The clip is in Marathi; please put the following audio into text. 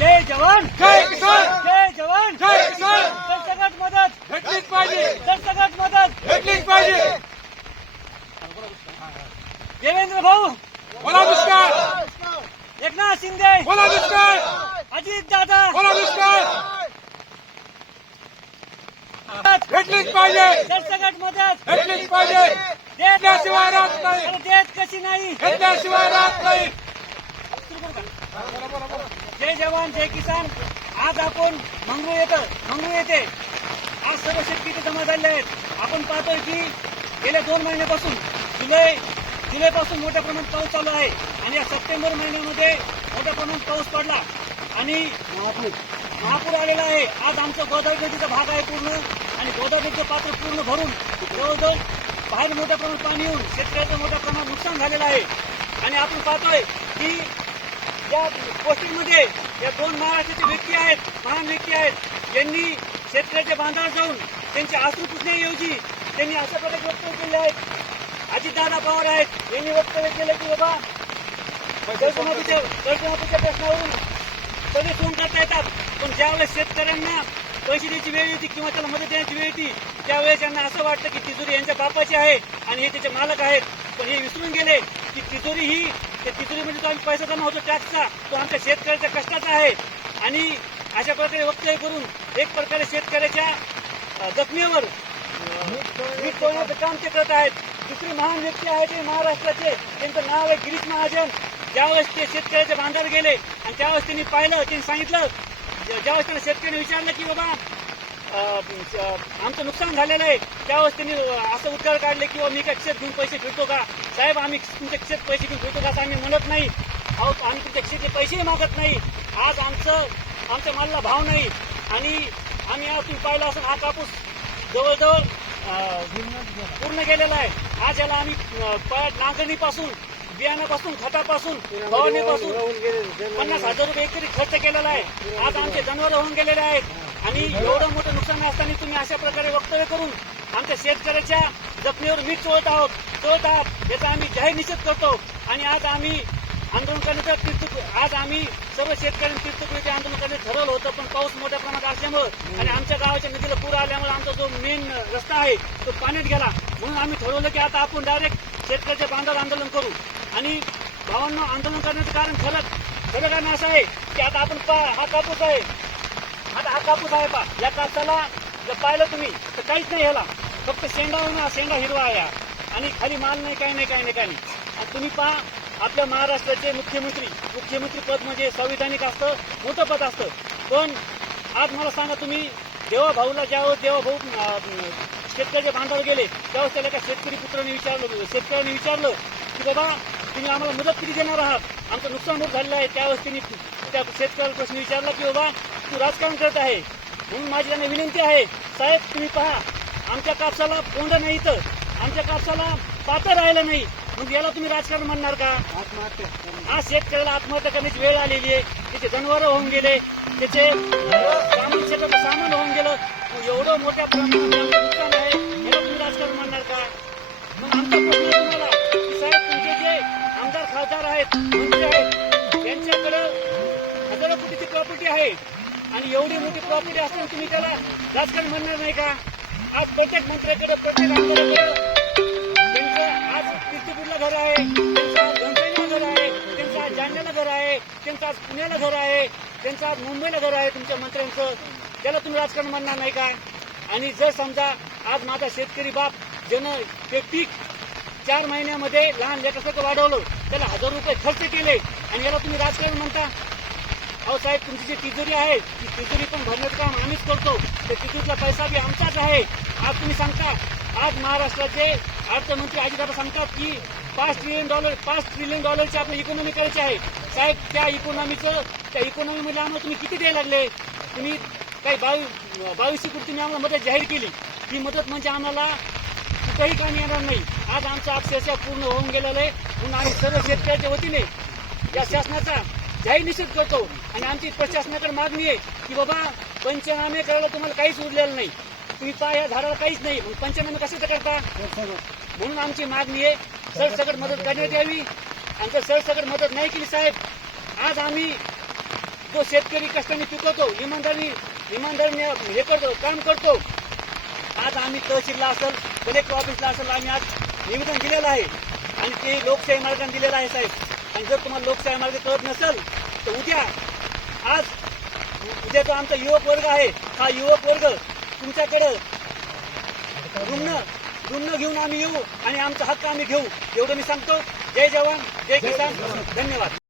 जय जवान जय किसान जय जवान जय किसान सरसकट मदत भेटलीच पाहिजे सरसकट मदत भेटलीच पाहिजे देवेंद्र भाऊ बोला दुष्काळ एकनाथ शिंदे बोला दुष्काळ अजित दादा बोला दुष्काळ भेटलीच पाहिजे सरसकट मदत भेटलीच पाहिजे देत घेतल्याशिवाय राहत नाही अरे देत कशी नाही घेतल्याशिवाय राहत नाही जय जवान जय किसान. आज आपण मंगरू येतं मंगरू येते आज सर्व शेतकरी जमा झाले आहेत. आपण पाहतोय की गेल्या दोन महिन्यापासून जुलै जुलैपासून मोठ्या प्रमाणात पाऊस चालू आहे आणि या सप्टेंबर महिन्यामध्ये मोठ्या प्रमाणात पाऊस पडला. आणि महापूर महापूर आलेला आहे. आज आमचं गोदावरी नदीचा भाग आहे पूर्ण आणि गोदावरी नदीचं पात्र पूर्ण भरून जवळजवळ बाहेर मोठ्या प्रमाणात पाणी येऊन शेतकऱ्याचं मोठ्या प्रमाणात नुकसान झालेलं आहे. आणि आपण पाहतोय की या गोष्टींमध्ये या दोन महाराष्ट्राचे व्यक्ती आहेत महान व्यक्ती आहेत यांनी शेतकऱ्याच्या बांधावर जाऊन त्यांचे आसरू पुसण्याऐवजी त्यांनी अशा प्रकारे वक्तव्य केले आहेत. अजितदादा पवार आहेत यांनी वक्तव्य केलं की बाबा कर्जमाफीच्या कर्जमाफीच्या प्रश्नावरून सगळे फोन करता येतात. पण ज्यावेळेस शेतकऱ्यांना पैसे द्यायची वेळ येते किंवा त्याला मदत देण्याची वेळ येते त्यावेळेस त्यांना असं वाटतं की तिजोरी यांच्या बापाची आहे आणि हे त्याचे मालक आहेत. पण हे विसरून गेले की तिजोरी ही त्या तिजोरीमध्ये जो आम्ही पैसा जमा होतो टॅक्सचा तो आमच्या शेतकऱ्याच्या कष्टाचा आहे. आणि अशा प्रकारे वक्तव्य करून एक प्रकारे शेतकऱ्याच्या जखमेवर वीज तोडण्याचं काम ते करत आहेत. दुसरी महान व्यक्ती आहे ते महाराष्ट्राचे. त्यांचं नाव आहे गिरीश महाजन. ज्यावेळेस ते शेतकऱ्याच्या बांधावर गेले आणि त्यावेळेस त्यांनी पाहिलं त्यांनी सांगितलं. ज्या- ज्यावेळेस त्यांना शेतकऱ्याने विचारलं की बाबा आमचं नुकसान झालेलं आहे. त्यावेळेस त्यांनी असं उद्गार काढले की मी काय क्षेत्र घेऊन पैसे फिरतो का? साहेब आम्ही तुमच्या क्षेत्र पैसे घेऊन फिरतो का? असं आम्ही म्हणत नाही. अहो आम्ही तुमच्या क्षेत्र पैसेही मागत नाही. आज आमचं आमच्या मालाला भाव नाही. आणि आम्ही आज तुम्ही पाहिलं असं हा कापूस जवळजवळ पूर्ण गेलेला आहे. आज याला आम्ही नांगरणीपासून बियाण्यापासून खतापासून फवारणीपासून पन्नास हजार रुपये एकरी खर्च केलेला आहे. आज आमचे जनावर होऊन गेलेले आहेत. आणि एवढं मोठं नुकसान असताना तुम्ही अशा प्रकारे वक्तव्य करून आमच्या शेतकऱ्याच्या जखमीवर मीठ चोळत आहोत चोळत आहात याचा आम्ही जाहीर निषेध करतो. आणि आज आम्ही आंदोलन करण्याचं तीर्थ आज आम्ही सर्व शेतकऱ्यांनी तीर्थपुरीचे आंदोलन करण्याचं ठरवलं होतं पण पाऊस मोठ्या प्रमाणात असल्यामुळं आणि आमच्या गावाच्या नदीला पूर आल्यामुळे आमचा जो मेन रस्ता आहे तो पाण्यात गेला. म्हणून आम्ही ठरवलं की आता आपण डायरेक्ट शेतकऱ्याच्या बांधावर आंदोलन करू. आणि भावांना आंदोलन करण्याचं कारण खरं खरं कारण असं आहे की आता आपण हा कापूस आहे. आता हा कापूस आहे पा या कापसाला जर पाहिलं तुम्ही तर काहीच नाही ह्याला. फक्त शेंडा आहे ना शेंडा हिरवा आहे. आणि खाली माल नाही काही नाही काही नाही काही नाही. आणि तुम्ही पहा आपल्या महाराष्ट्राचे मुख्यमंत्री मुख्यमंत्री पद म्हणजे संविधानिक असतं मोठं पद असतं. पण आज मला सांगा तुम्ही देवा भाऊला ज्यावेळेस देवा भाऊ शेतकऱ्याच्या बांधावर गेले त्यावेळेस त्याला एका शेतकरी पुत्राने विचारलं शेतकऱ्याने विचारलं की बाबा तुम्ही आम्हाला मदत किती देणार आहात? आमचं नुकसान होत झालेलं आहे. त्यावेळेस त्यांनी त्या शेतकऱ्याला प्रश्न विचारला की बाबा तू राजकारण करत आहे. म्हणून माझी त्यांना विनंती आहे साहेब तुम्ही पहा आमच्या कापसाला बोंड नाही तर आमच्या कापसाला पातळ राहिलं नाही. मग याला तुम्ही राजकारण म्हणणार का? आत्महत्या आज शेतकऱ्याला आत्महत्या करण्याची वेळ आलेली आहे. त्याचे जनावर होऊन गेले. त्याचे ग्रामीण क्षेत्राचं सामान होऊन गेलं. एवढं मोठ्या प्रमाणात नुकसान आहे. याला तुम्ही राजकारण म्हणणार का? मग आमचा प्रश्न तुम्हाला की साहेब तुमचे जे आमदार खासदार आहेत मंत्री आहेत यांच्याकडं हजारो कोटीची प्रॉपर्टी आहे. आणि एवढी मोठी प्रॉपर्टी असताना तुम्ही त्याला राजकारण म्हणणार नाही का? आज प्रत्येक मंत्र्याकडे प्रत्येक आमदाराकडे त्यांचं आज कीर्तीपूरला घर आहे त्यांचं आज घनसाईला घर आहे त्यांचं आज जालन्याला घर आहे त्यांचं आज पुण्याला घर आहे त्यांचं आज मुंबईला घर आहे तुमच्या मंत्र्यांचं. त्याला तुम्ही राजकारण म्हणणार नाही का? आणि जर समजा आज माझा शेतकरी बाप ज्यानं ते पीक चार महिन्यामध्ये लहान लेकरासारखं वाढवलं त्याला हजार रुपये खर्च केले आणि याला तुम्ही राजकारण म्हणता अहो साहेब तुमची जी तिजोरी आहे ती तिजोरी पण भरण्याचं काम आम्हीच करतो? त्या तिजोरीचा पैसा बी आमचाच आहे. आज तुम्ही सांगता आज महाराष्ट्राचे अर्थमंत्री अजितदादा सांगतात की पाच ट्रिलियन डॉलर पाच ट्रिलियन डॉलरची आपण इकॉनॉमी करायची आहे. साहेब त्या इकॉनॉमीचं त्या इकॉनॉमीमध्ये आम्हाला तुम्ही किती द्यायला लागले? तुम्ही काही बावीस बावीसशे कोटी तुम्ही आम्हाला मदत जाहीर केली. ती मदत म्हणजे आम्हाला कुठंही काम येणार नाही. आज आमचं अक्षरशः पूर्ण होऊन गेलेलं आहे. म्हणून आम्ही सर्व शेतकऱ्याच्या वतीने या शासनाचा जाहीर निषेध करतो. आणि आमची प्रशासनाकडे मागणी आहे की बाबा पंचनामे करायला तुम्हाला काहीच उरलेलं नाही. तुम्ही पहा या झाडाला काहीच नाही. मग पंचनामे कशाचं करता? म्हणून आमची मागणी आहे सरसकट मदत करण्यात यावी. आणि जर सरसकट मदत नाही केली साहेब. आज आम्ही जो शेतकरी कष्टाने पिकवतो इमानदारी इमानदारीने हे करतो काम करतो. आज आम्ही तहसीलला असेल कलेक्टर ऑफिसला असेल आम्ही आज निवेदन दिलेलं आहे. आणि ते लोकशाही मार्गाने दिलेलं आहे साहेब. आणि जर तुम्हाला लोकशाही मार्ग कळत नसेल तर उद्या आज उद्या जो आमचा युवक वर्ग आहे हा युवक वर्ग तुमच्याकडं रुग्ण रुग्ण घेऊन आम्ही येऊ आणि आमचा हक्क आम्ही घेऊ. एवढं मी सांगतो. जय जवान जय किसान. धन्यवाद.